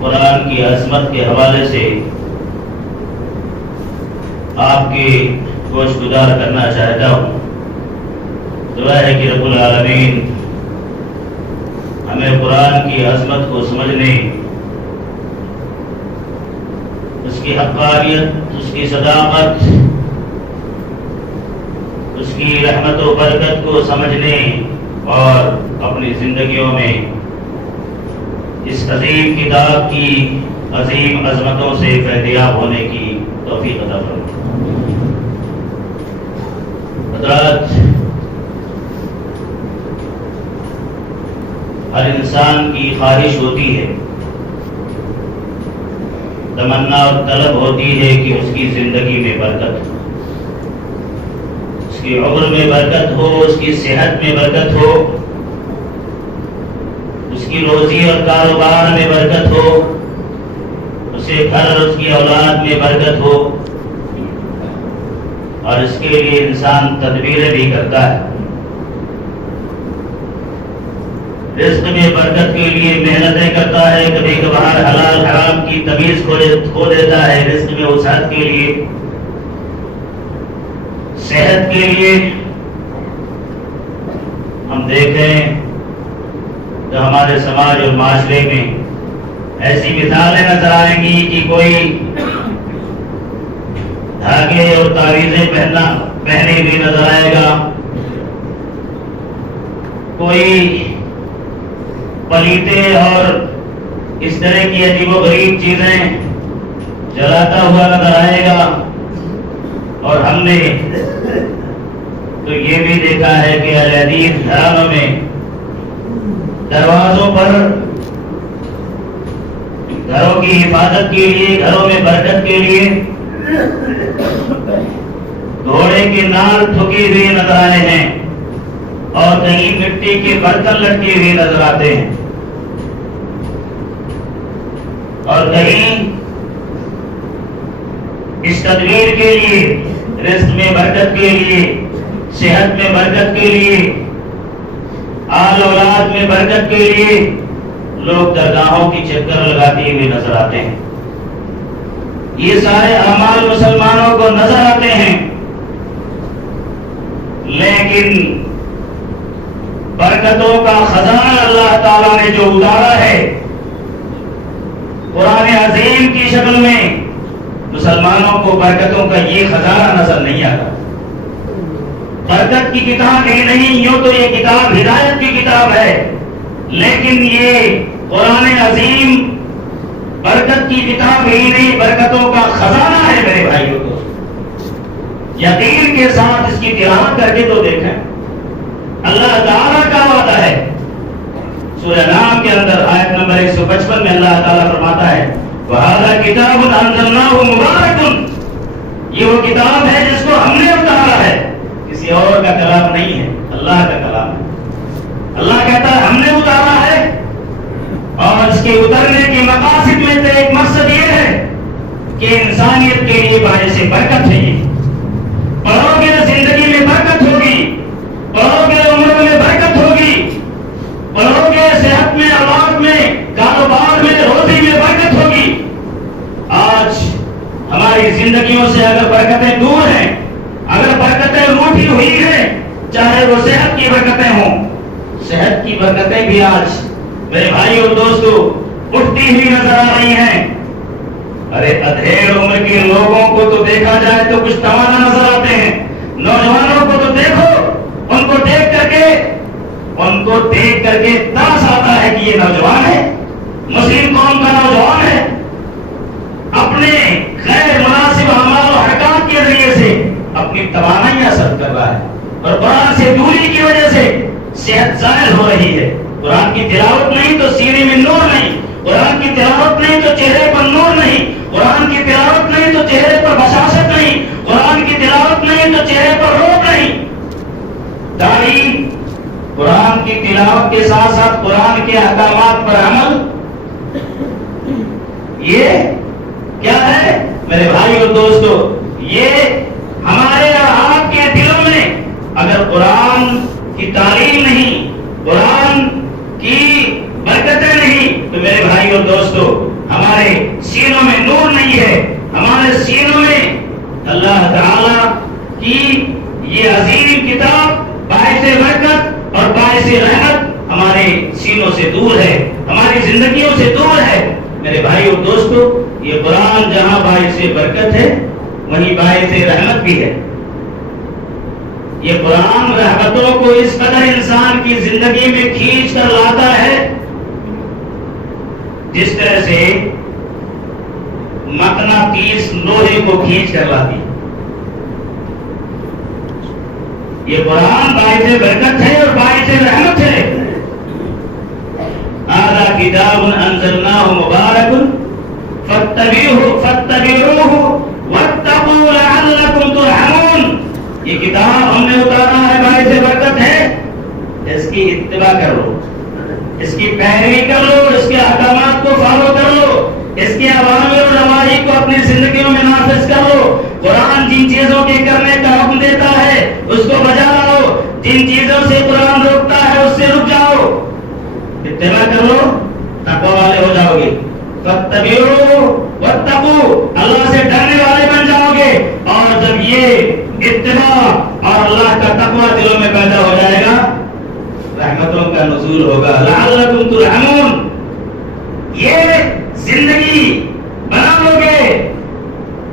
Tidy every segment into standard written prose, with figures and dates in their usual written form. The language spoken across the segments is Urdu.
قرآن کی عظمت کے حوالے سے آپ کی گوش گزار کرنا چاہتا ہوں۔ دعا ہے کہ رب العالمین ہمیں قرآن کی عظمت کو سمجھنے، اس کی حقانیت، اس کی صداقت، اس کی رحمت و برکت کو سمجھنے اور اپنی زندگیوں میں اس عظیم کتاب کی عظیم عظمتوں سے فیضیاب ہونے کی توفیق عطا فرمائے۔ حضرات، ہر انسان کی خواہش ہوتی ہے، تمنا اور طلب ہوتی ہے کہ اس کی زندگی میں برکت ہو، اس کی عمر میں برکت ہو، اس کی صحت میں برکت ہو، اس کی روزی اور کاروبار میں برکت ہو، اسے گھر اور اس کی اولاد میں برکت ہو، اور اس کے لیے انسان تدبیریں بھی کرتا ہے۔ رزق میں برکت کے لیے محنتیں کرتا ہے، کبھی کبھار حلال حرام کی تمیز کھو دیتا ہے رزق میں وسعت کے لیے، صحت کے لیے۔ ہم دیکھیں تو ہمارے سماج اور معاشرے میں ایسی مثالیں نظر آئیں گی کہ کوئی دھاگے اور تعویذیں پہنے بھی نظر آئے گا، کوئی پلیتے اور اس طرح کی عجیب و غریب چیزیں جلاتا ہوا نظر آئے گا۔ اور ہم نے تو یہ بھی دیکھا ہے کہ الحدیث گھرانوں میں دروازوں پر گھروں کی حفاظت کے لیے، گھروں میں برکت کے لیے گھوڑے کے نال ٹھکی ہوئے نظر آئے ہیں، اور کہیں مٹی کے برتن لٹکے ہوئے نظر آتے ہیں، اور کہیں اس تدبیر کے لیے، رزق میں برکت کے لیے، صحت میں برکت کے لیے، آل اولاد میں برکت کے لیے لوگ درگاہوں کی چکر لگاتے ہوئے نظر آتے ہیں۔ یہ سارے اعمال مسلمانوں کو نظر آتے ہیں، لیکن برکتوں کا خزانہ اللہ تعالیٰ نے جو اتارا ہے قرآن عظیم کی شکل میں، مسلمانوں کو برکتوں کا یہ خزانہ نظر نہیں آتا۔ برکت کی کتاب ہی نہیں، یوں تو یہ کتاب ہدایت کی کتاب ہے، لیکن یہ قرآن عظیم برکت کی کتاب ہی نہیں، برکتوں کا خزانہ ہے میرے بھائیوں کو۔ یقین کے ساتھ اس کی تلاوت کر کے تو دیکھیں، اللہ تعالیٰ کا وعدہ ہے۔ سورہ نام کے اندر آیت نمبر 155 میں اللہ تعالیٰ فرماتا ہے وَهَذَا كِتَابٌ أَنزَلْنَاهُ مُبَارَكٌ، یہ وہ کتاب ہے جس کو ہم نے اتارا ہے، کسی اور کا کلام نہیں ہے، اللہ کا کلام ہے۔ اللہ کہتا ہے ہم نے اتارا ہے، اور اس کے اترنے کے مقاصد میں سے ایک مقصد یہ ہے کہ انسانیت کے لیے باعث برکت ہے۔ یہ پڑھو گے زندگی میں برکت ہوگی، پڑھو گے عمر میں برکت ہوگی، پڑھو گے صحت میں، اولاد میں، کاروبار میں، روزی میں برکت ہوگی۔ آج ہماری زندگیوں سے اگر برکتیں دور ہیں، اگر برکتیں روٹھی ہوئی ہیں، چاہے وہ صحت کی برکتیں ہوں، صحت کی برکتیں بھی آج میرے بھائی اور دوستو اٹھتی ہوئی نظر آ رہی ہیں۔ ارے ادھیڑ عمر کے لوگوں کو تو دیکھا جائے تو کچھ توانا نظر آتے ہیں، نوجوانوں کو تو دیکھو، ان کو دیکھ کر کے ترس آتا ہے کہ یہ نوجوان ہے، مسلم قوم کا نوجوان ہے، اپنے غیر مناسب اعمال و حرکات کے ذریعے سے اپنی توانائیاں صرف کر رہا ہے، اور قرآن سے دوری کی وجہ سے صحت زائل ہو رہی ہے۔ قرآن کی تلاوت نہیں تو سینے میں نور نہیں، قرآن کی تلاوت نہیں تو چہرے پر نور نہیں، قرآن کی تلاوت نہیں تو چہرے پر بشاشت نہیں، قرآن کی تلاوت نہیں تو چہرے پر روب نہیں۔ تعلیم، قرآن کی تلاوت کے ساتھ ساتھ قرآن کے احکامات پر عمل، یہ کیا ہے میرے بھائی اور دوستو؟ یہ ہمارے اور آپ کے دلوں میں اگر قرآن کی تعلیم نہیں، قرآن کی برکتیں نہیں، تو میرے بھائی اور دوستو ہمارے سینوں میں نور نہیں ہے، ہمارے سینوں میں اللہ تعالی کی یہ عظیم کتاب باعث برکت اور باعث رحمت ہمارے سینوں سے دور ہے، ہماری زندگیوں سے دور ہے۔ میرے بھائی اور دوستو، یہ قرآن جہاں باعث برکت ہے وہیں باعث رحمت بھی ہے۔ یہ قرآن رحمتوں کو اس قدر انسان کی زندگی میں کھینچ کر لاتا ہے جس طرح سے مقناطیس لوہے کو کھینچ کر لاتی ہے۔ یہ قرآن باعث برکت ہے اور باعث رحمت ہے۔ هذا كتاب انزلناه مبارك فاتبعوه واتقوا لعلكم ترحمون۔ یہ کتاب ہم نے اتارا ہے، باعث برکت ہے، اس کی اتباع کرو، اس کی پیروی کر لو، اس کے احکامات کو فالو کر لو، اس کے اوامر و نواہی کو اپنی زندگیوں میں نافذ کر لو۔ قرآن جن چیزوں کے کرنے کا حکم دیتا ہے اس کو بجا لاؤ، جن چیزوں سے قرآن روکتا ہے اس سے رک جاؤ، اتباع کر لو، تقوی والے ہو جاؤ گے۔ فاتبعوا واتقوا، اللہ سے ڈرنے والے بن جاؤ گے۔ اور جب یہ اتباع اور اللہ کا تقوی دلوں میں پیدا ہو جائے گا، رحمتوں کا نزول ہوگا۔ لعلکم ترحمون، یہ زندگی بنا لو گے،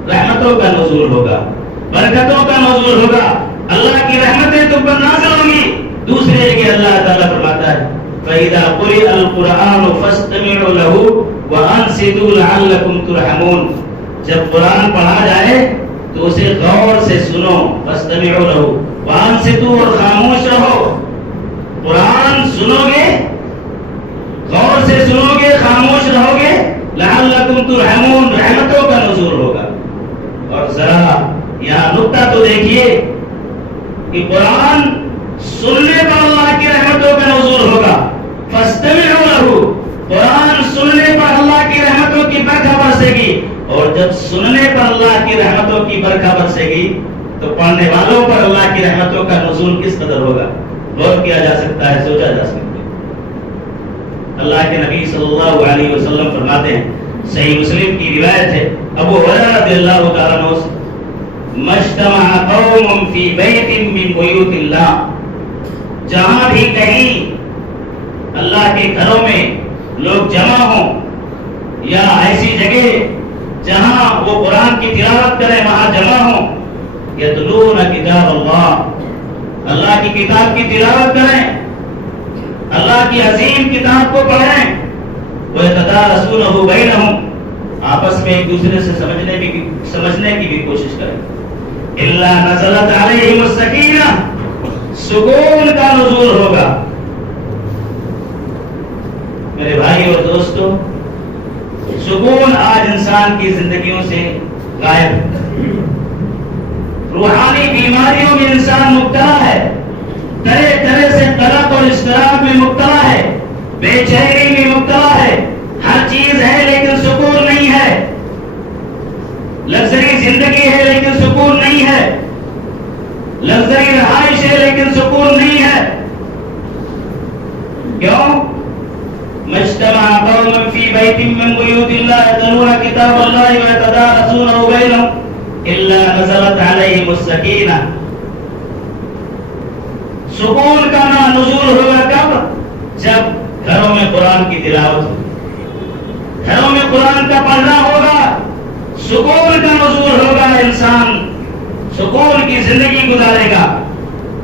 رحمتوں کا نزول ہوگا، برکتوں کا نزول ہوگا، اللہ کی رحمتیں تم پر نازل ہوں گی۔ دوسرے جگہ اللہ تعالیٰ فرماتا ہے فَإِذَا قُرِئَ الْقُرْآنُ فَاسْتَمِعُوا لَهُ وَأَنصِتُوا لَعَلَّكُمْ تُرْحَمُونَ۔ جب قرآن پڑھا جائے تو اسے غور سے سنو، فَاسْتَمِعُوا لَهُ وَأَنصِتُوا، اور خاموش رہو۔ قرآن سنو گے، غور سے سنو گے، خاموش رہو گے، لعلکم ترحمون، رحمتوں کا نزول ہوگا۔ اور ذرا یہاں نقطہ تو دیکھیے کہ قرآن سننے پر اللہ کی رحمتوں کا نزول ہوگا، فاستمعوا له، قرآن سننے پر اللہ کی رحمتوں کی برکھا برسے گی، اور جب سننے پر اللہ کی رحمتوں کی برکھا برسے گی تو پڑھنے والوں پر اللہ کی رحمتوں کا نزول کس قدر ہوگا، غور کیا جا سکتا ہے، سوچا جا سکتا ہے۔ اللہ کے نبی صلی اللہ علیہ وسلم فرماتے ہیں، صحیح مسلم کی روایت ہے، ابو ہریرہ رضی اللہ تعالیٰ عنہ سے، مجتمع قوم فی بیت من بیوت اللہ، جہاں بھی کہیں اللہ کے گھروں میں لوگ جمع ہوں یا ایسی جگہ جہاں وہ قرآن کی تلاوت کریں وہاں جمع ہوں، یتلون کتاب اللہ، اللہ کی کتاب کی تلاوت کریں، اللہ کی عظیم کتاب کو پڑھیں، وَيَتَدَارَسُونَهُ بَيْنَهُمْ، آپس میں ایک دوسرے سے سمجھنے کی بھی کوشش کریں، إِلَّا نَزَلَتْ عَلَيْهِمُ السَّكِينَةُ، سکون کا نزول ہوگا۔ میرے بھائی اور دوستو، سکون آج انسان کی زندگیوں سے غائب ہے، روحانی بیماریوں میں انسان مبتلا ہے، طرح طرح سے قلق اور اضطراب میں مبتلا ہے، بے چینی میں مبتلا ہے، ہر چیز ہے لیکن سکون نہیں ہے، لگژری زندگی ہے لیکن سکون نہیں ہے، لگژری رہائش ہے لیکن سکون نہیں ہے۔ کیوں؟ مجتمع قوم فی بیت من بیوت اللہ یتلون کتاب اللہ ویتدارسونہ بینہم الا نزلت علیہم السکینہ، سکون کا نزول ہوگا کب؟ جب گھروں میں قرآن کی تلاوت ہوگی، گھروں میں قرآن کا پڑھنا ہوگا، سکون کا نزول ہوگا، انسان سکون کی زندگی گزارے گا،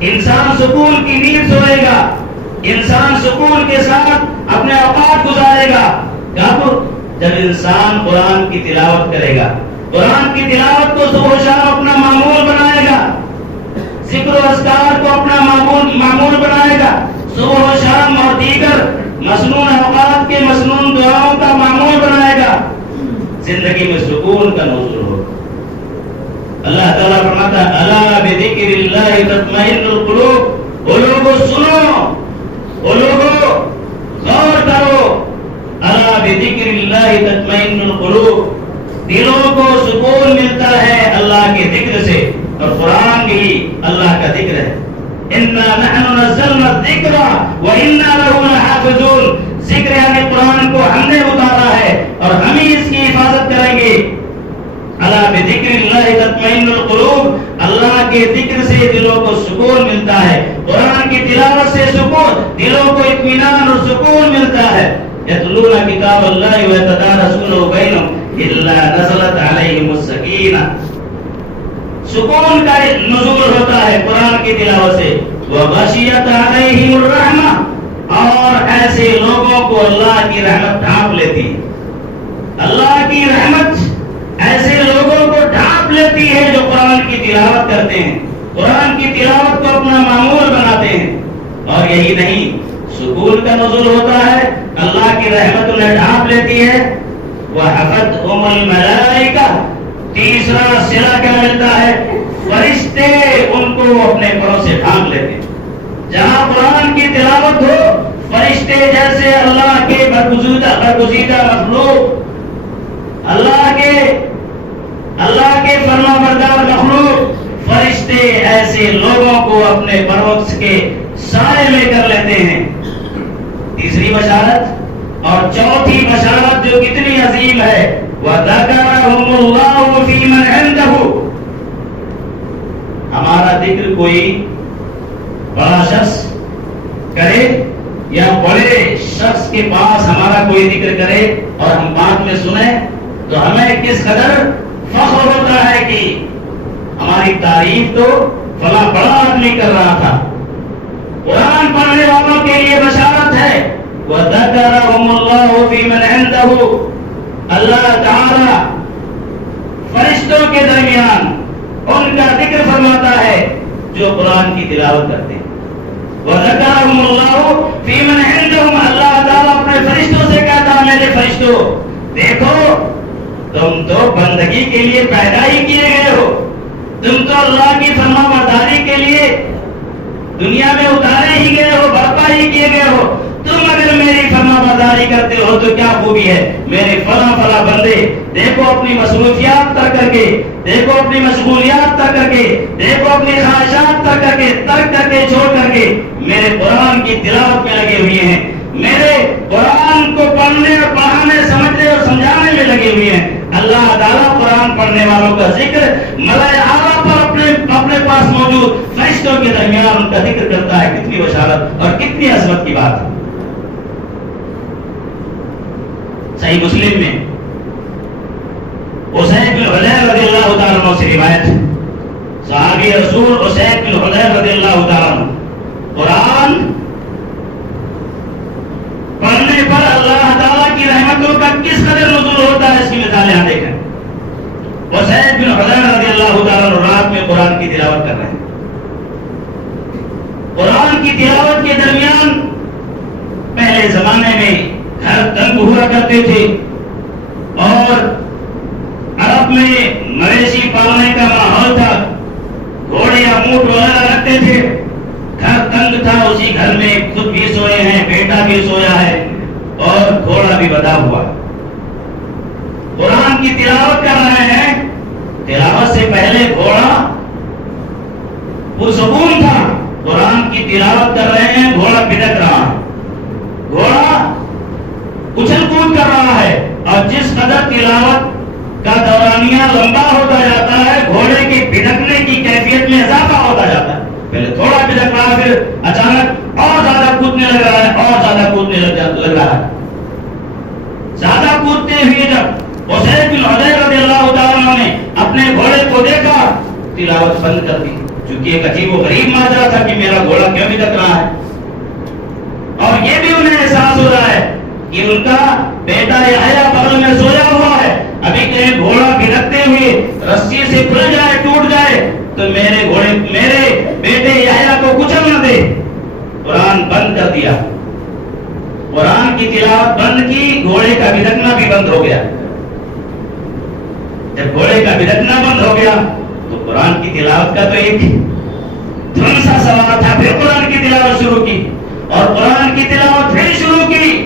انسان سکون کی نیند سوئے گا، انسان سکون کے ساتھ اپنے اوقات گزارے گا۔ کب؟ جب انسان قرآن کی تلاوت کرے گا، قرآن کی تلاوت کو صبح و شام اپنا معمول بنائے گا، ذکر و اذکار کو اپنا معمول بنائے گا، صبح و شام اور دیگر مسنون اوقات کے مسنون دعاؤں کا معمول بنائے گا، زندگی میں سکون کا نزول ہوگا۔ اللہ تعالیٰ فرماتا ہے الا بذکر اللہ تطمئن القلوب، وہ لوگوں سنو، وہ لوگوں غور کرو، الا بذکر اللہ تطمئن القلوب، دلوں کو سکون ملتا ہے اللہ کے ذکر سے، اور قرآن بھی اللہ کا ذکر ہے۔ انا نحن نزلنا الذکر وانا له لحافظون، ذکر یعنی قرآن کو ہم نے اتارا ہے اور ہم ہی تطمئن القلوب، اللہ کے ذکر سے دلوں کو سکون ملتا ہے، قرآن کی تلاوت سے سکون، دلوں کو اطمینان اور سکون ملتا ہے۔ یتلون کتاب اللہ ویتدارسونہ بینہم الا نزلت علیہم السکینہ، سکون کا نزول ہوتا ہے قرآن کی تلاوت سے۔ وغشیت علیہم الرحمہ، اور ایسے لوگوں کو اللہ کی رحمت ڈھانپ لیتی ہے، اللہ کی رحمت ایسے لوگوں کو ڈھانپ لیتی ہے جو قرآن کی تلاوت کرتے ہیں، قرآن کی تلاوت کو اپنا معمول بناتے ہیں۔ اور یہی نہیں، سکون کا نزول ہوتا ہے، اللہ کی رحمت انہیں ڈھانپ لیتی ہے۔ وحفتہم الملائکہ، تیسرا صلہ کیا ملتا ہے؟ فرشتے ان کو اپنے پروں سے ڈھانپ لیتے ہیں۔ جہاں قرآن کی تلاوت ہو، فرشتے جیسے اللہ کے برگزیدہ مخلوق، اللہ کے فرما بردار مخلوق، فرشتے ایسے لوگوں کو اپنے پروں کے سائے میں کر لیتے ہیں۔ تیسری بشارت اور چوتھی بشارت جو کتنی عظیم ہے، وَذَكَرَهُمُ اللَّهُ فِي مَنْ عِنْدَهُ، ہمارا ذکر کوئی بڑا شخص کرے یا بڑے شخص کے پاس ہمارا کوئی ذکر کرے اور ہم بعد میں سنیں تو ہمیں کس قدر فخر ہوتا ہے کہ ہماری تعریف تو فلاں بڑا آدمی کر رہا تھا۔ قرآن پڑھنے والوں کے لیے بشارت ہے، وَذَكَرَهُمُ اللَّهُ فِي مَنْ عِنْدَهُ، اللہ تعالی فرشتوں کے درمیان ان کا ذکر فرماتا ہے جو قرآن کی تلاوت کرتے ہیں۔ وَذَكَرَهُمُ اللَّهُ فِي مَنْ عِنْدَهُمْ، اللہ تعالیٰ اپنے فرشتوں سے کہتا ہے، میرے فرشتوں دیکھو، تم تو بندگی کے لیے پیدا ہی کیے گئے ہو، تم تو اللہ کی فرما برداری کے لیے دنیا میں اتارے ہی گئے ہو، برپا ہی کیے گئے ہو۔ تم اگر میری فرما برداری کرتے ہو تو کیا خوبی ہے، میرے فلاں فلاں بندے دیکھو اپنی مصروفیات ترک کر کے، دیکھو اپنی مشغولیات ترک کر کے، دیکھو اپنی خواہشات ترک کر کے چھوڑ کر کے میرے قرآن کی تلاوت میں لگے ہوئے ہیں، میرے قرآن کو پڑھنے اور پڑھانے، سمجھنے اور سمجھانے میں لگے ہوئے ہیں۔ اللہ تعالیٰ قرآن پڑھنے والوں کا ذکر ملائے اعلیٰ پر اپنے پاس موجود فرشتوں کے درمیان ان کا ذکر کرتا ہے۔ کتنی بشارت اور کتنی عظمت کی بات ہے۔ صحیح مسلم میں اسید بن حضیر رضی اللہ تعالیٰ عنہ سے روایت ہے، صحابی رسول اسید بن حضیر رضی اللہ تعالیٰ عنہ قرآن پڑھنے پر اللہ تعالیٰ کی رحمتوں کا کس قدر نزول ہوتا ہے، اس کی مثالیں آپ دیکھیں۔ اسید بن حضیر رضی اللہ تعالیٰ عنہ رات میں قرآن کی تلاوت کر رہے ہیں۔ قرآن کی تلاوت کے درمیان پہلے زمانے میں گھر تنگ ہوا کرتے تھے اور عرب میں مویشی پالنے کا ماحول تھا، گھوڑے یا اونٹ وغیرہ رکھتے تھے، گھر تنگ تھا، اسی گھر میں خود بھی سوئے ہیں، بیٹا بھی سویا ہے اور گھوڑا بھی بندھا ہوا۔ قرآن کی تلاوت کر رہے ہیں، تلاوت سے پہلے گھوڑا پرسکون تھا، قرآن کی تلاوت کر رہے ہیں، گھوڑا پھدک رہا ہے، گھوڑا اچھل کود کر رہا ہے، اور جس قدر تلاوت کا دورانیہ لمبا ہوتا جاتا ہے گھوڑے کے پھدکنے کی کیفیت میں اضافہ ہوتا جاتا ہے۔ پہلے تھوڑا پھدک رہا، پھر اچانک اور زیادہ کودنے لگ رہا ہے، اور زیادہ کودنے لگ رہا ہے۔ زیادہ کودتے ہوئے جب اسید بن حضیر رضی اللہ تعالیٰ عنہ نے اپنے گھوڑے کو دیکھا، تلاوت بند کر دی، چونکہ ایک عجیب و غریب ماجرا تھا کہ میرا گھوڑا کیوں پھدک رہا ہے، اور یہ بھی انہیں احساس ہو رہا ہے کہ ان کا بیٹا یحییٰ بغل میں سویا ہوا ہے، ابھی کہیں گھوڑا پھدکتے ہوئے رسی سے کھل جائے، ٹوٹ جائے تو میرے بیٹے یحییٰ کو کچل نہ دے۔ قرآن بند کر دیا، قرآن کی تلاوت بند کی، گھوڑے کا پھدکنا بھی بند ہو گیا۔ جب گھوڑے کا پھدکنا بند ہو گیا تو قرآن کی تلاوت کا تو ایک دھن سا سوال تھا، پھر قرآن کی تلاوت شروع کی، اور قرآن کی تلاوت پھر شروع کی،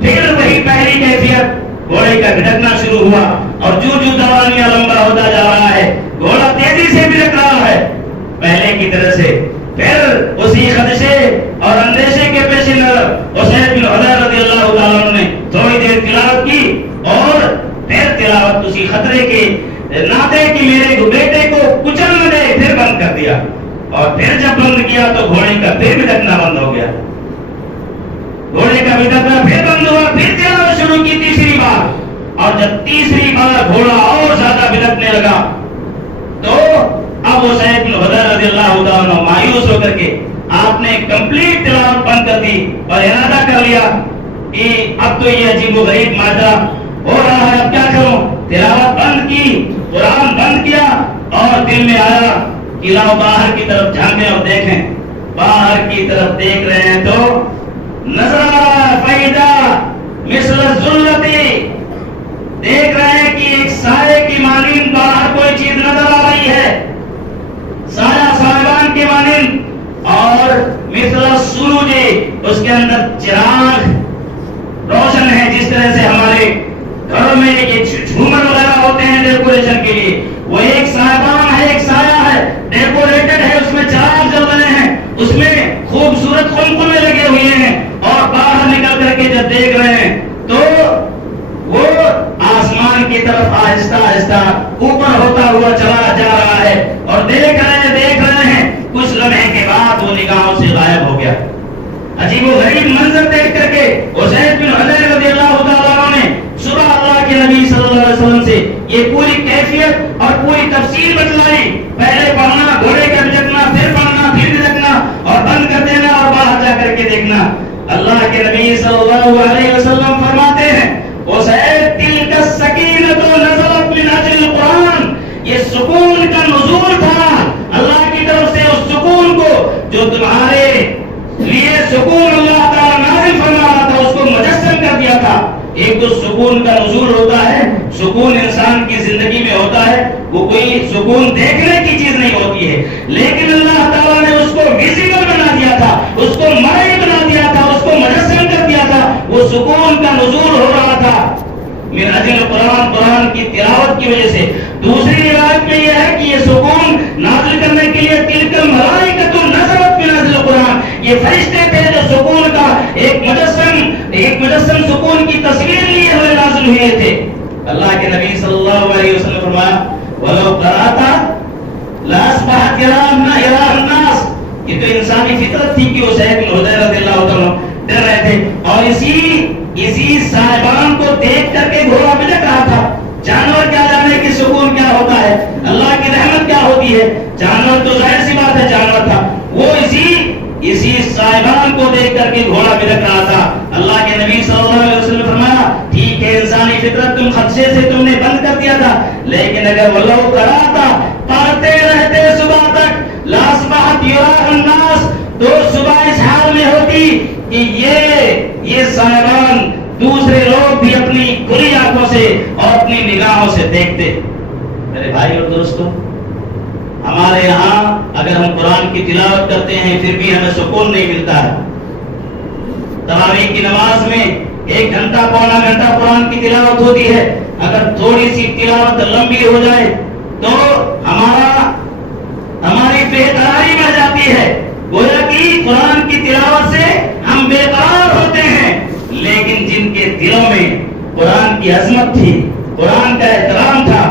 پھر وہی پہلی کیفیت، گھوڑے کا پھدکنا شروع ہوا، اور جو دورانیہ لمبا ہوتا جا رہا ہے گھوڑا تیزی سے پھدک رہا ہے پہلے کی طرح سے۔ پھر اسی خدشے اور اندیشے کے پیش نظر اسید بن حضیر رضی اللہ تعالیٰ عنہ نے تھوڑی دیر تلاوت کی، اور پھر تلاوت اسی خطرے کے نہ دے کہ میرے بیٹے کو کچل نہ دے، پھر بند کر دیا، اور پھر جب بند کیا تو گھوڑے کا پھر بھٹکنا بند ہو گیا، گھوڑے کا بھٹکنا پھر بند ہوا، پھر تلاوت شروع کی تیسری بار، اور جب تیسری بار گھوڑا اور زیادہ بھٹکنے لگا تو اب اسید بن حضیر رضی اللہ تعالیٰ عنہ مایوس ہو کر کے آپ نے کمپلیٹ تلاوت بند کر دی اور ارادہ کر لیا کہ اب تو یہ عجیب و غریب ماجرا ہو رہا ہے، اب کیا کروں؟ تلاوت بند کی، قرآن بند کیا، اور دل میں آیا کہ لاؤ باہر کی طرف جھانکیں اور دیکھیں۔ باہر کی طرف دیکھ رہے ہیں تو نظر آ رہا ہے فیضا مثل الظلتی، دیکھ رہے ہیں کہ ایک سائے کی مانند باہر کوئی چیز نظر آ رہی ہے، سایہ صاحبان کی مانند، اور مثل السروج، اس کے اندر چراغ روشن ہے، جس طرح سے ہمارے گھروں میں یہ جھومر وغیرہ ہوتے ہیں ڈیکوریشن کے لیے، وہ ایک صاحبان ہے، ایک سایہ ہے، ڈیکوریٹڈ ہے، اس میں چراغ جل رہے ہیں، اس میں خوبصورت خمخمے لگے ہوئے ہیں، اور باہر نکل کر کے جب دیکھ رہے ہیں تو وہ آسمان کی طرف آہستہ آہستہ اوپر ہوتا ہوا چلا جا رہا ہے، اور دیکھ رہے ہیں، کچھ لمحے کے بعد وہ نگاہوں سے غائب ہو گیا۔ عجیب و غریب منظر دیکھ کر کے اسید بن حضیر رضی اللہ تعالیٰ عنہ نے صبح اللہ کے نبی صلی اللہ علیہ وسلم سے یہ پوری کیفیت اور پوری تفصیل بتلائی، پہلے پڑھنا، گھوڑے کا بھٹکنا، پھر پڑھنا، پھر بھٹکنا، اور بند کر دینا، اور باہر جا کر کے دیکھنا۔ اللہ کے نبی صلی اللہ علیہ وسلم فرماتے ہیں اسید تلک السکینۃ نزلت من اجل القرآن، یہ سکون کا نزول تھا اللہ کی طرف سے، اس سکون کو جو تمہارے لیے سکون اللہ تعالیٰ نازل فرما رہا تھا اس کو مجسم کر دیا تھا۔ ایک تو سکون کا نزول ہوتا ہے، سکون انسان کی زندگی میں ہوتا ہے، وہ کوئی سکون دیکھنے کی چیز نہیں ہوتی ہے، لیکن اللہ تعالیٰ نے اس کو ویزیبل بنا دیا تھا، اس کو مرئی بنا دیا تھا، اس کو مجسم کر دیا تھا، وہ سکون کا نزول ہو رہا تھا من اجل قرآن، قرآن کی تلاوت کی وجہ سے۔ دوسری روایت میں یہ ہے کہ یہ سکون نازل کرنے کے لیے تلک الملائکۃ نزلت من اجل قرآن، یہ فرشتے تھے جو سکون کا ایک مجسم سکون کی تصویر لیے ہوئے نازل ہوئے تھے۔ اللہ کے نبی صلی اللہ علیہ وسلم نے فرمایا وَلَوْ قَرَأْتَ لَأَصْبَحَتْ يَرَاهُ النَّاسُ، یہ تو انسانی فطرت تھی کہ اسید بن حضیر رضی اللہ تعالیٰ ڈر رہے تھے، اور اسی صاحبان کو دیکھ کر کے گھوڑا بھٹک رہا تھا۔ جانور کیا جانے کہ سکون کیا ہوتا ہے، اللہ کی رحمت کیا ہوتی ہے، جانور تو ظاہر سی بات ہے جانور تھا، وہ اسی صاحبان کو دیکھ کر کے گھوڑا بھٹک رہا تھا۔ اللہ کے نبی صلی اللہ علیہ وسلم نے فرمایا ٹھیک ہے انسانی فطرت تم خدشے سے تم نے بند کر دیا تھا، لیکن اگر وہ لوگ کرا تھا پڑھتے رہتے صبح تک لَأَصْبَحَتْ يَرَاهُ النَّاسُ، تو صبح اس حال میں ہوتی کہ یہ صاحبان دوسرے لوگ بھی اپنی کھلی آنکھوں سے اور اپنی نگاہوں سے دیکھتے۔ میرے بھائی اور دوستوں، ہمارے یہاں اگر ہم قرآن کی تلاوت کرتے ہیں پھر بھی ہمیں سکون نہیں ملتا ہے۔ تراویح کی نماز میں 1 گھنٹہ پونا گھنٹہ قرآن کی تلاوت ہوتی ہے، اگر تھوڑی سی تلاوت لمبی ہو جائے تو ہماری بے قراری بڑھ جاتی ہے، گویا کہ قرآن کی تلاوت سے ہم بے قرار ہوتے ہیں، لیکن جن کے دلوں میں قرآن کی عظمت تھی، قرآن کا احترام تھا،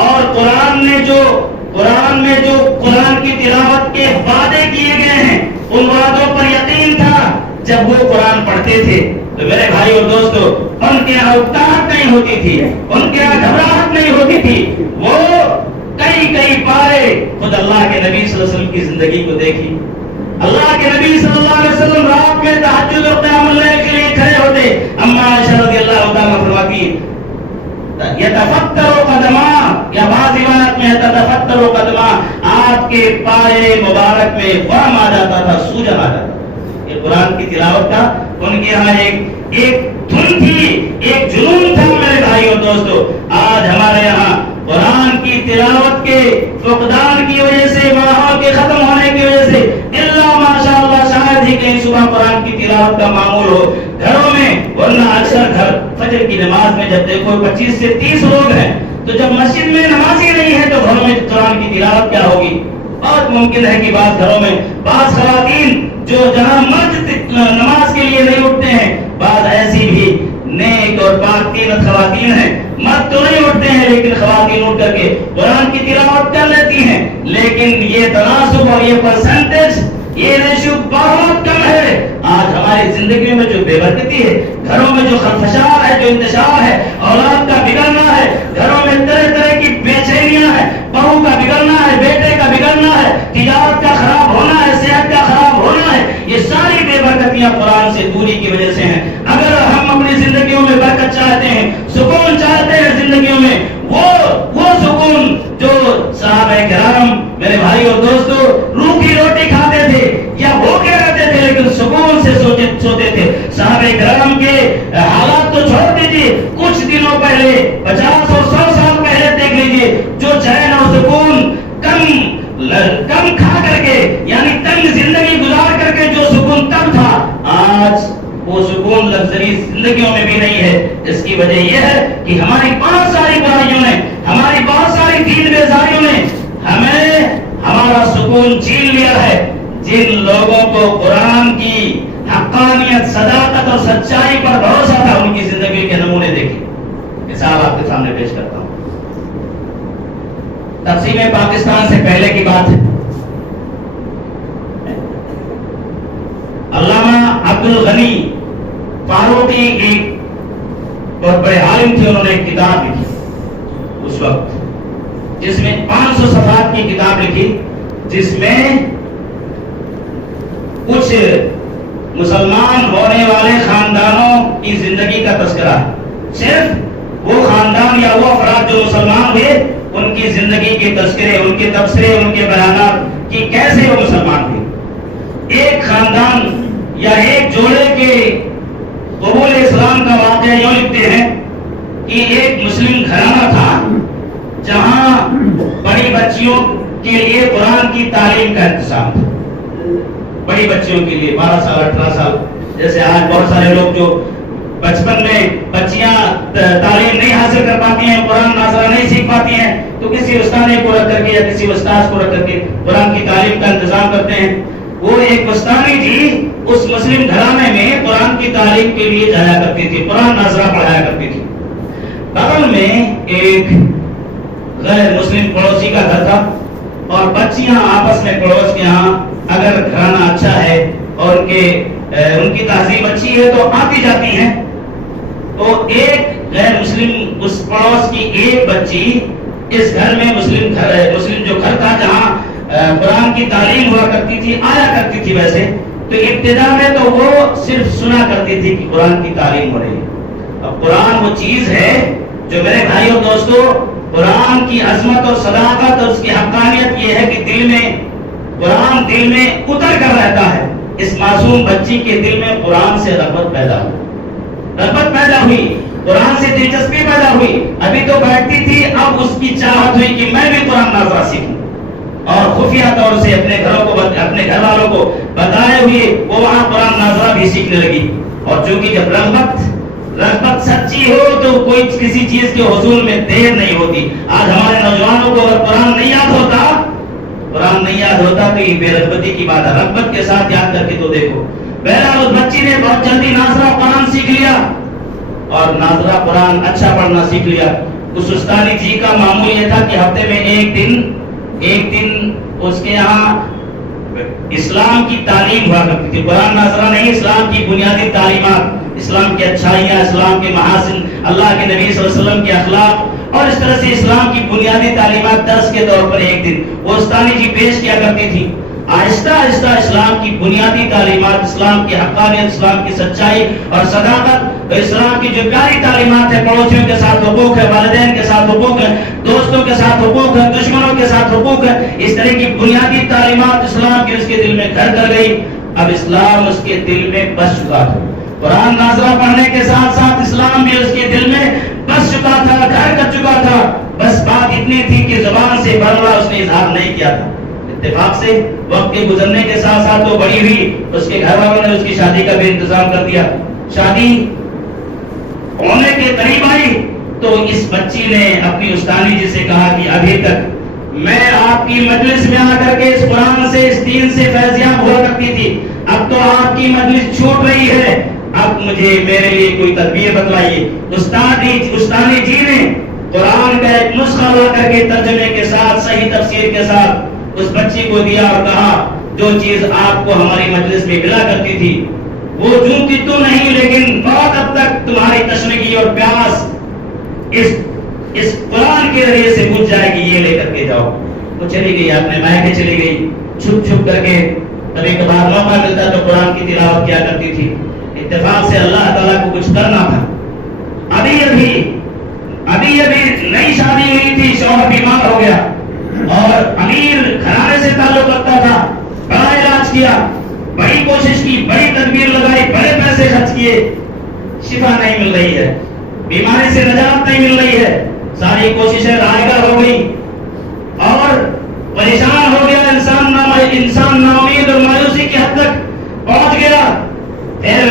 اور قرآن میں جو قرآن کی تلاوت کے وعدے کیے گئے ہیں ان وعدوں پر یقین تھا، جب وہ قرآن پڑھتے تھے تو میرے بھائی اور دوستو ان کے یہاں اکتاہٹ نہیں ہوتی تھی، ان کے یہاں گھبراہٹ نہیں ہوتی تھی، وہ کئی پارے خود اللہ کے نبی صلی اللہ علیہ وسلم کی زندگی کو دیکھی۔ اللہ کے نبی صلی اللہ علیہ وسلم رات میں تہجد اور قیام اللیل کے لیے کھڑے ہوتے، اما عائشہ رضی اللہ تعالیٰ فرماتی یتفکر قدما، یا بعض روایت میں تتفکر قدما، آپ کے پائے مبارک میں ورم آ جاتا تھا، سوجن آ جاتا تھا۔ یہ قرآن کی تلاوت کا ان کے یہاں ایک دھن تھی، ایک جنون تھا۔ میرے بھائی اور دوستو، آج ہمارے یہاں قرآن کی تلاوت کے فقدان کی وجہ سے، ماحول کے ختم ہونے کی وجہ سے، اللہ ماشاءاللہ شاید ہی کہیں صبح قرآن کی تلاوت کا معمول ہو گھروں میں، ورنہ اکثر گھر فجر کی نماز میں جب دیکھو 25 سے 30 لوگ ہیں، تو جب مسجد میں نماز ہی نہیں ہے تو گھروں میں قرآن کی تلاوت کیا ہوگی؟ بہت ممکن ہے کہ بعض گھروں میں بعض خواتین جو جہاں مرد نماز کے لیے نہیں اٹھتے ہیں، بعض ایسی بھی نیک اور پاک تینت خواتین ہیں، مرد تو نہیں اٹھتے ہیں لیکن خواتین خواتین اٹھ کر کے قرآن کی تلاوت کر لیتی ہیں، لیکن یہ تناسب اور یہ پرسنٹیج، یہ ریشو بہت کم ہے۔ آج ہماری زندگیوں میں جو بے برکتی ہے، گھروں میں جو خدشات ہے، جو انتشار ہے، اولاد کا بگڑنا ہے، گھروں میں طرح طرح کی بے چینیاں ہیں، بہو کا بگڑنا ہے، بیٹے کا بگڑنا ہے، تجارت کا خراب ہونا ہے، صحت کا خراب ہونا ہے، یہ ساری بے برکتیاں قرآن سے دوری کی وجہ سے ہیں۔ اگر ہم اپنی زندگیوں میں برکت چاہتے ہیں، سکون چاہتے ہیں زندگیوں میں، وہ سکون جو صحابہ کرام، میرے بھائی اور دوستو، روکھی روٹی کھاتے تھے یا بھوکے رہتے تھے لیکن سکون سے سوتے تھے۔ صحابہ کرام کے حالات تو چھوڑ دیجیے، کچھ دنوں پہلے، 50 اور 100 سال پہلے دیکھ لیجیے، جو چین اور سکون کم کھا کر کے، یعنی تنگ زندگی گزار کر کے جو سکون تب تھا، آج وہ سکون لگژری زندگیوں میں بھی نہیں ہے۔ اس کی وجہ یہ ہے کہ ہماری بہت ساری برائیوں نے، ہماری بہت ساری دین بیزاریوں نے ہمارا سکون چھین لیا ہے۔ جن لوگوں کو قرآن کی حقانیت، صداقت اور سچائی پر بھروسہ تھا، ان کی زندگی کے نمونے دیکھیں۔ مثال آپ کے سامنے پیش کرتا ہوں۔ تقسیم پاکستان سے پہلے کی بات ہے، علامہ عبد الغنی فاروقی ایک بہت بڑے عالم تھے، انہوں نے ایک کتاب لکھی اس وقت، جس میں 500 صفحات کی کتاب لکھی، جس میں کچھ مسلمان ہونے والے خاندانوں کی زندگی کا تذکرہ ہے۔ صرف وہ خاندان یا وہ افراد جو مسلمان ہوئے، ان کی زندگی کے تذکرے، ان کے تبصرے، ان کے بیانات کہ کیسے وہ مسلمان ہوئے۔ ایک خاندان یا ایک جوڑے کے قبول اسلام کا واقعہ یوں لکھتے ہیں کہ ایک مسلم گھرانہ تھا جہاں بڑی بچیوں کے لیے قرآن کی تعلیم کا انتظام تھا۔ بڑی بچیوں کے لیے 12 سال 18 سال، جیسے آج بہت سارے لوگ جو بچپن میں بچیاں تعلیم نہیں حاصل کر پاتی ہیں، قرآن ناظرہ نہیں سیکھ پاتی ہیں، تو کسی استاد کو رکھ کر کے یا کسی استاد کو رکھ کر کے قرآن کی تعلیم کا انتظام کرتے ہیں۔ وہ ایک مستانی جی اس مسلم گھرانے میں قرآن کی تعلیم کے لیے جایا کرتی تھی، قرآن ناظرہ پڑھایا کرتی تھی۔ بغل میں ایک غیر مسلم پڑوسی کا گھر تھا، اور بچیاں آپس میں پڑوس کے ہاں اگر گھرانہ اچھا ہے اور ان کی تہذیب اچھی ہے تو آتی جاتی ہیں۔ تو ایک غیر مسلم اس پڑوس کی ایک بچی اس گھر میں مسلم جو گھر تھا جہاں قرآن کی تعلیم ہوا کرتی تھی، آیا کرتی تھی ویسے تو ابتدا میں تو وہ صرف سنا کرتی تھی کہ قرآن کی تعلیم ہو رہی ہے۔ اب قرآن وہ چیز ہے جو میرے بھائی اور دوستو، قرآن کی عظمت اور صداقت اور اس کی حقانیت یہ ہے کہ قرآن دل میں اتر کر رہتا ہے۔ اس معصوم بچی کے دل میں قرآن سے رغبت پیدا ہوئی، قرآن سے دلچسپی پیدا ہوئی۔ ابھی تو بیٹھتی تھی، اب اس کی چاہت ہوئی کہ میں بھی قرآن ناظرہ سیکھوں، اور خفیہ طور سے اپنے گھر والوں کو بتائے ہوئے وہ وہاں قرآن ناظرہ بھی سیکھنے لگی۔ اور چونکہ جب رغبت سچی ہو تو کوئی کسی چیز کے حصول میں دیر نہیں ہوتی۔ آج ہمارے نوجوانوں کو اگر قرآن نہیں یاد ہوتا تو یہ بے رغبتی کی بات ہے۔ رغبت کے ساتھ یاد کر کے تو دیکھو۔ بہرحال اس بچی نے بہت جلدی ناظرہ قرآن سیکھ لیا اور ناظرہ قرآن اچھا پڑھنا سیکھ لیا۔ اس استانی جی کا معمول یہ تھا کہ ہفتے میں ایک دن اس کے یہاں اسلام کی تعلیم ہوا کرتی تھی۔ قرآن ناظرہ نہیں، اسلام کی بنیادی تعلیمات، اسلام کی اچھائیاں، اسلام کے محاسن، اللہ کے نبی صلی اللہ علیہ وسلم کے اخلاق، اور اس طرح سے اسلام کی بنیادی تعلیمات درس کے طور پر ایک دن وہ استانی جی پیش کیا کرتی تھی۔ آہستہ آہستہ اسلام کی بنیادی تعلیمات، اسلام کی حقانیت، اسلام کی سچائی اور صداقت، اسلام کی جو پیاری تعلیمات ہے، پڑوسیوں کے ساتھ حقوق ہے، والدین کے ساتھ حقوق ہے، دوستوں کے ساتھ حقوق ہے، دشمنوں کے ساتھ حقوق ہے، اس طرح کی بنیادی تعلیمات اسلام کی اس کے دل میں گھر کر گئی۔ اب اسلام اس کے دل میں بس چکا تھا۔ قرآن ناظرہ پڑھنے کے ساتھ ساتھ اسلام بھی اس کے دل میں بس چکا تھا، گھر کر چکا تھا۔ بس بات اتنی تھی کہ زبان سے بھرا اس نے اظہار نہیں کیا تھا۔ اتفاق سے وقت کے گزرنے کے ساتھ ساتھ وہ بڑی ہوئی، اس کے گھر والوں نے اس کی شادی کا بھی انتظام کر دیا۔ شادی ہونے کے قریب آئی تو اس بچی نے اپنی استانی جی سے کہا کہ ابھی تک میں آپ کی مجلس میں آ کر کے اس قرآن سے، اس دین سے فیضیاب ہوا کرتی تھی، اب تو آپ کی مجلس چھوٹ رہی ہے، اب مجھے میرے لیے کوئی تدبیر بتلائیے۔ استانی جی نے قرآن کا ایک ایک نسخہ لا کر کے ترجمے کے ساتھ صحیح تفسیر کے ساتھ اس بچی کو دیا اور کہا جو چیز آپ کو ہماری مجلس میں ملا کرتی تھی وہ جوں کی تو نہیں، لیکن بہت حد تک تمہاری تشنگی اور پیاس اس قرآن کے ذریعے سے بجھ جائے گی، یہ لے کر کے جاؤ۔ وہ چلی گئی، اپنے مائکے چلی گئی، چھپ چھپ کر کے کبھی کبھار موقع ملتا تو قرآن کی تلاوت کیا کرتی تھی۔ اتفاق سے اللہ تعالیٰ کو کچھ کرنا تھا، ابھی نئی شادی ہوئی تھی، شوہر بیمار ہو گیا اور امیر گھرانے سے تعلق رکھتا تھا، بڑا علاج کیا، بڑی کوشش کی، بڑی تدبیر لگائی، بڑے پیسے خرچ کیے، شفا نہیں مل رہی ہے، بیماری سے نجات نہیں مل رہی ہے، ساری کوششیں رائیگاں ہو گئی اور پریشان ہو گیا انسان ناامید اور مایوسی کی حد تک پہنچ گیا۔ پھر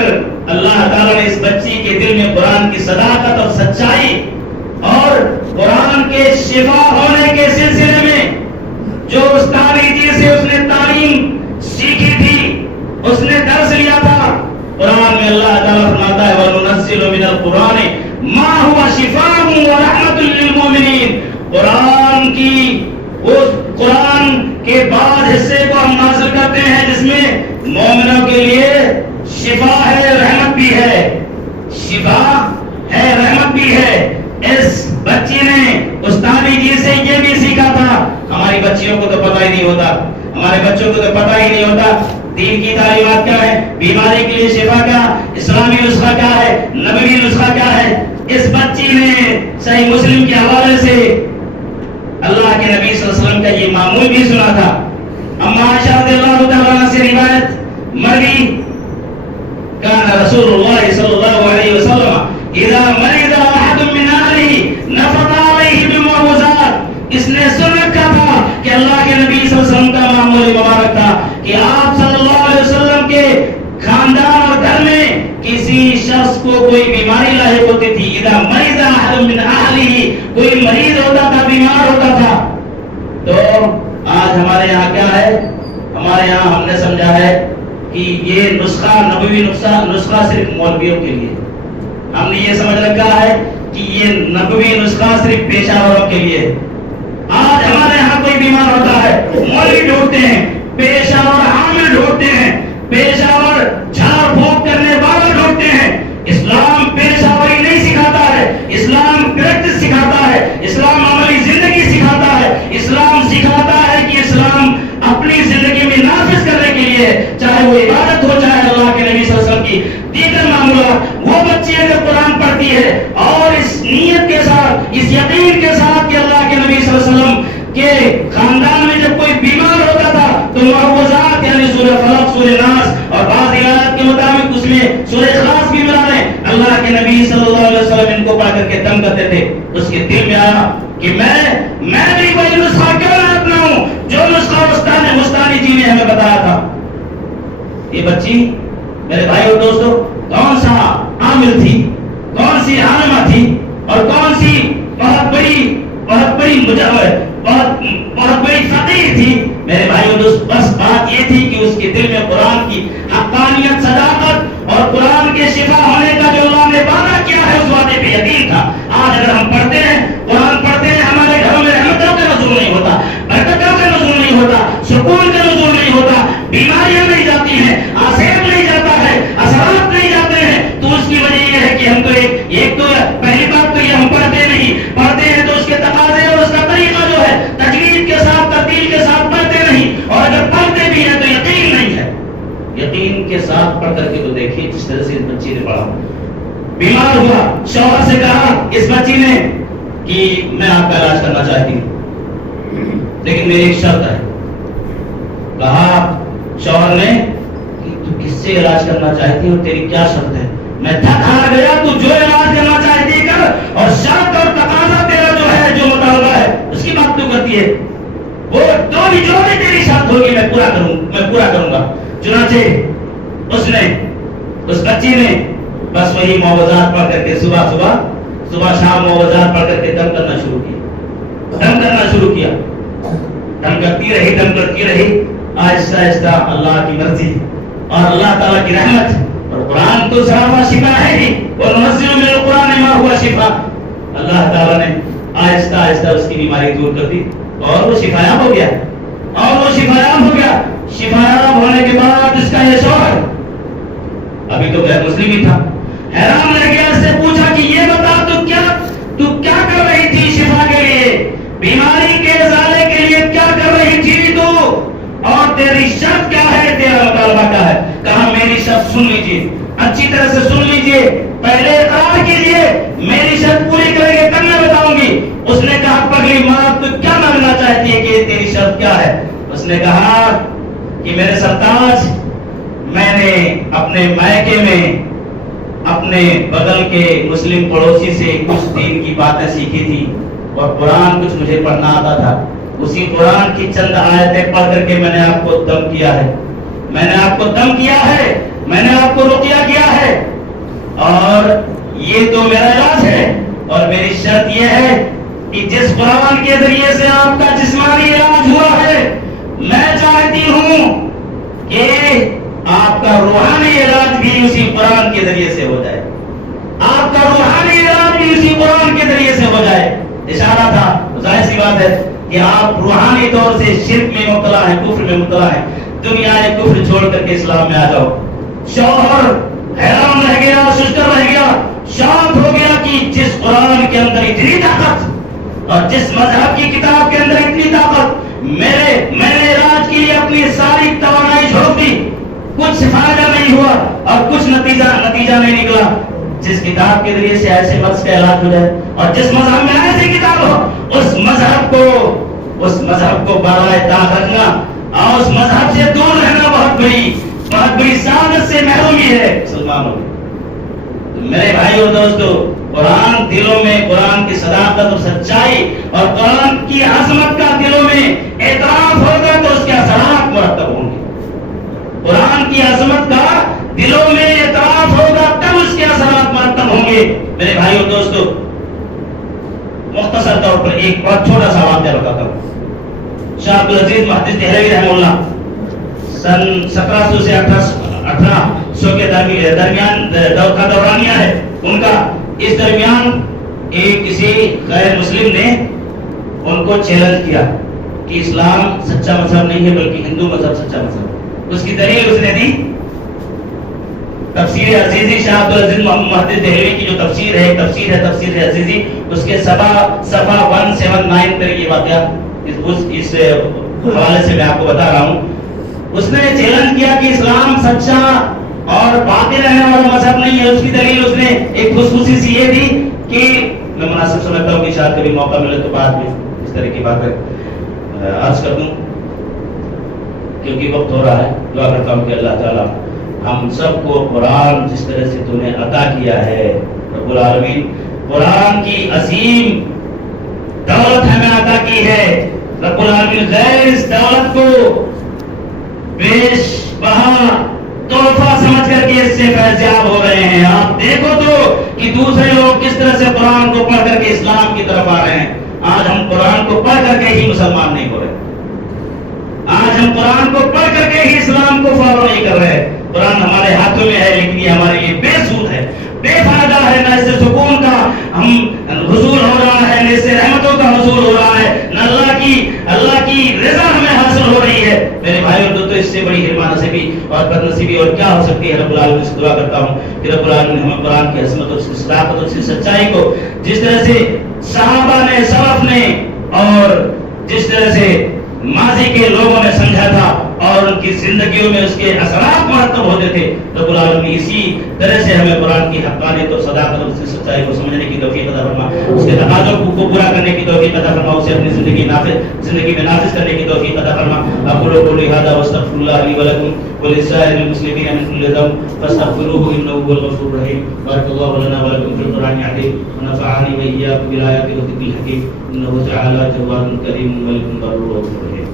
اللہ تعالیٰ نے اس بچی کے دل میں قرآن کی صداقت اور سچائی اور قرآن کے شفا ہونے کے سلسلے میں جو استادی جی سے اس نے تعلیم سیکھی تھی، اس نے درس لیا تھا، قرآن میں اللہ تعالیٰ فرماتا ہے وَنُنَزِّلُ مِنَ الْقُرْآنِ مَا هُوَ شِفَاءٌ وَرَحْمَةٌ لِّلْمُؤْمِنِينَ۔ قرآن کے بعد حصے کو ہم نازل کرتے ہیں جس میں مومنوں کے لیے شفا ہے، رحمت بھی ہے، شفا ہے، رحمت بھی ہے۔ اس بچی نے استادی جی سے یہ بھی سیکھا تھا، ہماری بچیوں کو تو پتہ ہی نہیں ہوتا، ہمارے بچوں کو تو پتہ ہی نہیں ہوتا دین کی تعلیمات کیا ہے، بیماری کے لیے شفا کیا، اسلامی نسخہ کیا ہے، نبوی نسخہ کیا ہے۔ اس بچی نے صحیح مسلم کے حوالے سے اللہ کے نبی صلی اللہ علیہ وسلم کا یہ معمول بھی سنا تھا۔ اما عائشہ رضی اللہ تعالیٰ عنہ سے روایت مروی کان رسول اللہ صلی اللہ علیہ وسلم اذا مرض احد من اهله نفض عليه بالمعوذات۔ اس نے سن رکھا تھا کہ اللہ کے نبی صلی اللہ علیہ وسلم کا معمول مبارک تھا کہ آپ صلی اللہ علیہ وسلم کے خاندان اور گھر میں کسی شخص کو کوئی بیماری لاحق ہوتی تھی، اذا مرض احد من اهله، کوئی مریض ہوتا تھا، بیمار ہوتا تھا، تو آج ہمارے یہاں کیا ہے، ہمارے یہاں ہم نے سمجھا ہے کہ یہ نسخہ نبوی نسخہ صرف مولویوں کے لیے، ہم نے یہ سمجھ رکھا ہے کہ یہ نبوی نسخہ صرف پیشہ وروں کے لیے۔ آج ہمارے یہاں کوئی بیمار ہوتا ہے، مولوی ڈھونڈتے ہیں، پیشہ ور عامل ڈھونڈتے ہیں، پیشہ ور جھاڑ پھونک کرنے والا ڈھونڈتے ہیں۔ اسلام پیشہ وری نہیں سکھاتا ہے، اسلام پریکٹس سکھاتا ہے، اسلام عملی زندگی سکھاتا ہے، اسلام سکھاتا ہے کہ اسلام اپنی زندگی میں نافذ کرنے کے لیے، چاہے وہ عبادت ہو، چاہے اللہ کے نبی صلی اللہ علیہ وسلم کی دیگر معمولات۔ وہ بچی اگر قرآن پڑھتی ہے اور اس نیت کے ساتھ، اس یقین کے ساتھ کہ اللہ کے نبی صلی اللہ علیہ وسلم کے خاندان میں جب کوئی بیمار ہوتا تھا تو معوذات یعنی سورہ فلق، سورہ ناس اور بعض روایات کے مطابق اس میں سورہ اخلاص بھی ملا رہے، اللہ کے نبی صلی اللہ علیہ وسلم ان کو پڑھ کر کے دم کرتے تھے۔ اس کے دل میں آیا کہ میں بھی کوئی نسخہ کیوں نہ اپناؤں جو نسخہ مستانی جی نے ہمیں بتایا تھا۔ یہ بچی میرے بھائی اور دوستو کون سا عامل تھی، کون سی عالمہ تھی اور کون سی بہت بڑی فقیر تھی میرے بھائی اور دوست۔ بس بات یہ تھی کہ اس کے دل میں قرآن کی حقانیت، صداقت اور قرآن کے شفا ہونے کا جو اللہ نے وعدہ کیا ہے اس وعدے پہ یقین تھا۔ آج اگر ہم پڑھتے ہیں، قرآن پڑھتے ہیں، ہمارے گھروں میں رحمتوں کا نزول نہیں ہوتا، برکتوں کا نزول نہیں ہوتا، سکون کا نزول نہیں ہوتا، بیماریاں نہیں جاتی ہیں، آسیب نہیں جاتا ہے، اثرات نہیں جاتے ہیں، تو اس کی وجہ یہ ہے کہ ہم تو ایک تو پہلی بات تو یہ ہم پڑھتے ہیں تو اس کے تقاضے اور اس کا طریقہ جو ہے تجوید کے ساتھ، ترتیل کے ساتھ پڑھتے نہیں، اور اگر پڑھتے بھی ہیں تو یقین نہیں ہے۔ یقین کے ساتھ پڑھ کر کے تو دیکھیے جس طرح سے اس بچی نے پڑھا، بیمار ہوا، شوہر سے کہا اس بچی نے کہ میں آپ کا علاج کرنا چاہتی ہوں لیکن میری ایک شرط ہے۔ کہا شوہر نے کہ تو کس سے علاج کرنا چاہتی اور تیری کیا شرط ہے؟ میں تھک ہار گیا، تو جو علاج کرنا چاہتی کر، اور شرط اور تقاضا تیرا جو ہے، جو مطالبہ ہے اس کی بات تو کرتی ہے، وہ جو بھی تیری شرط ہوگی میں پورا کروں گا۔ چنانچہ اس بچی نے بس وہی معوذات پڑھ کر کے صبح شام معوذات پڑھ کر کے دم کرنا شروع کیا، دم کرتی رہی، آہستہ آہستہ اللہ کی مرضی اور اللہ تعالیٰ کی رحمت، اور قرآن تو سارا شفا ہے ہی، اور نزل من القرآن ما هو شفا، اللہ تعالیٰ نے آہستہ آہستہ اس کی بیماری دور کر دی اور وہ شفایاب ہو گیا. شفایاب ہونے کے بعد اس کا یہ شوہر ابھی تو غیر مسلم ہی تھا، حیران رہ گیا. اس سے پوچھا کہ یہ بتا تو کیا کر رہی تھی شفا کے لیے، بیماری کے ازالے کے لیے کیا کر رہی تھی تو، اور تیری شرط کیا ہے، تیرا مطالبہ کیا ہے؟ کہا میری شرط سن لیجیے، اچھی طرح سے سن لیجیے، پہلے اقرار کیجیے، میری شرط پوری کریں گے تب میں بتاؤں گی. اس نے کہا پگلی ماں تو کیا مانگنا چاہتی ہے کہ تیری شرط کیا ہے؟ اس نے کہا کہ میرے سرتاج، میں نے اپنے مائکے میں اپنے بغل کے مسلم پڑوسی سے کچھ دین کی باتیں سیکھی تھی اور قرآن کچھ مجھے پڑھنا آتا تھا. اسی قرآن کی چند آیتیں پڑھ کر کے میں نے آپ کو دم کیا ہے، میں نے آپ کو رقیہ کیا ہے، اور یہ تو میرا علاج ہے. اور میری شرط یہ ہے کہ جس قرآن کے ذریعے سے آپ کا جسمانی علاج ہوا ہے، میں چاہتی ہوں کہ آپ کا روحانی علاج بھی اسی قرآن کے ذریعے سے ہو جائے، آپ کا روحانی علاج بھی اسی قرآن کے ذریعے سے ہو جائے. اشارہ تھا، ظاہر سی بات ہے کہ آپ روحانی طور سے شرک میں مبتلا ہیں، کفر میں مبتلا ہیں، دنیا کفر چھوڑ کر کے اسلام میں آ جاؤ. شوہر حیران رہ گیا، ششدر رہ گیا، شانت ہو گیا کہ جس قرآن کے اندر اتنی طاقت اور جس مذہب کی کتاب کے اندر اتنی طاقت، میں نے علاج کے لیے اپنی ساری توانائی جھونک دی، کچھ فائدہ نہیں ہوا اور کچھ نتیجہ نہیں نکلا. جس کتاب کے ذریعے سے ایسے مرض کا علاج ہو جائے اور جس مذہب میں ایسی کتاب ہو، اس مذہب کو بالائے طاق رکھنا اور اس مذہب سے دور رہنا بہت بڑی سعادت سے محرومی ہے مسلمانوں. میرے بھائی اور دوستو، قرآن دلوں میں، قرآن کی صداقت اور سچائی اور قرآن کی عظمت کا دلوں میں اعتراف ہوگا تو اس کے اثرات مرتب ہوں گے. قرآن کی عظمت کا دلوں میں اعتراف ہوگا تب اس کے اثرات مرتب ہوں گے. میرے بھائی اور دوستو، مختصر طور پر ایک بہت چھوٹا سا واقعہ بتاتا ہوں. شاہ عبدالعزیز محدث دہلوی رحمہ اللہ سن 1700 سے 1800 کے درمیان کا دورانیہ ہے ان کا. اس درمیان ایک کسی غیر مسلم نے ان کو چیلنج کیا کہ اسلام سچا مذہب نہیں ہے بلکہ ہندو مذہب سچا مذہب. اس کی دلیل اس نے دی. تفسیر عزیزی، شاہ عبدالعزیز محدث دہلوی کی جو تفسیر ہے تفسیر عزیزی، اس کے صفحہ 179 پر یہ واقعہ اس حوالے سے میں آپ کو بتا رہا ہوں. اس نے چیلنج کیا کہ اسلام سچا اور باقی رہنے والا مذہب نہیں ہے. اس کی دلیل اس نے ایک خصوصی سی یہ دی کہ میں مناسب سمجھتا ہوں کہ شاید کبھی موقع ملے تو بعد میں اس طرح کی باتیں عرض کر دوں، کیونکہ وقت ہو رہا ہے. دعا کرتا ہوں کہ اللہ تعالیٰ ہم سب کو قرآن جس طرح سے تو نے عطا کیا ہے، رب العالمین قرآن کی عظیم دولت ہمیں عطا کی ہے. رب العالمین غیر اس دولت کو بیش بہا تحفہ سمجھ کر کے اس سے فیضیاب ہو رہے ہیں. آپ دیکھو تو کہ دوسرے لوگ کس طرح سے قرآن کو پڑھ کر کے اسلام کی طرف آ رہے ہیں. آج ہم قرآن کو پڑھ کر کے ہی مسلمان نہیں ہو رہے، آج ہم قرآن کو پڑھ کر کے ہی اسلام کو فالو نہیں کر رہے. قرآن ہمارے ہاتھوں میں ہے لیکن یہ ہمارے لیے بے سود ہے، بے فائدہ ہے. نہ اس سے سکون کا حصول ہو رہا ہے، نہ اس سے رحمتوں کا حصول ہو رہا ہے، نہ اللہ کی رضا ہمیں حاصل ہو رہی ہے. میرے بھائی اور دوستو، اس سے بڑی حرمان نصیبی اور بد نصیبی اور کیا ہو سکتی ہے؟ رب العالمین سے دعا کرتا ہوں کہ رب العالمین ہمیں قرآن کی عظمت اور اس کی صداقت اور اس کی سچائی کو جس طرح سے صحابہ نے، سلف نے اور جس طرح سے ماضی کے لوگوں نے سمجھا تھا اور ان کی زندگیوں میں اس کے اثرات مرتب ہوتے تھے، رب العالمین اسی طرح سے ہمیں قرآن کی حقانیت اور صداقت اور اس کی سچائی کو سمجھنے کی توفیق عطا فرما، اس کے تقاضوں کو پورا کرنے کی توفیق عطا فرما، اسے اپنی زندگی میں نافذ کرنے کی توفیق عطا فرما. اقول قولی ھذا واستغفر الله لي ولكم ولسائر المسلمين من كل ذنب فاستغفروه انه هو الغفور الرحيم. بارك الله لنا ولكم في القرآن العظيم ونفعني واياكم بالآيات والذكر الحكيم انه تعالى جواد كريم ملك بر رؤوف رحيم.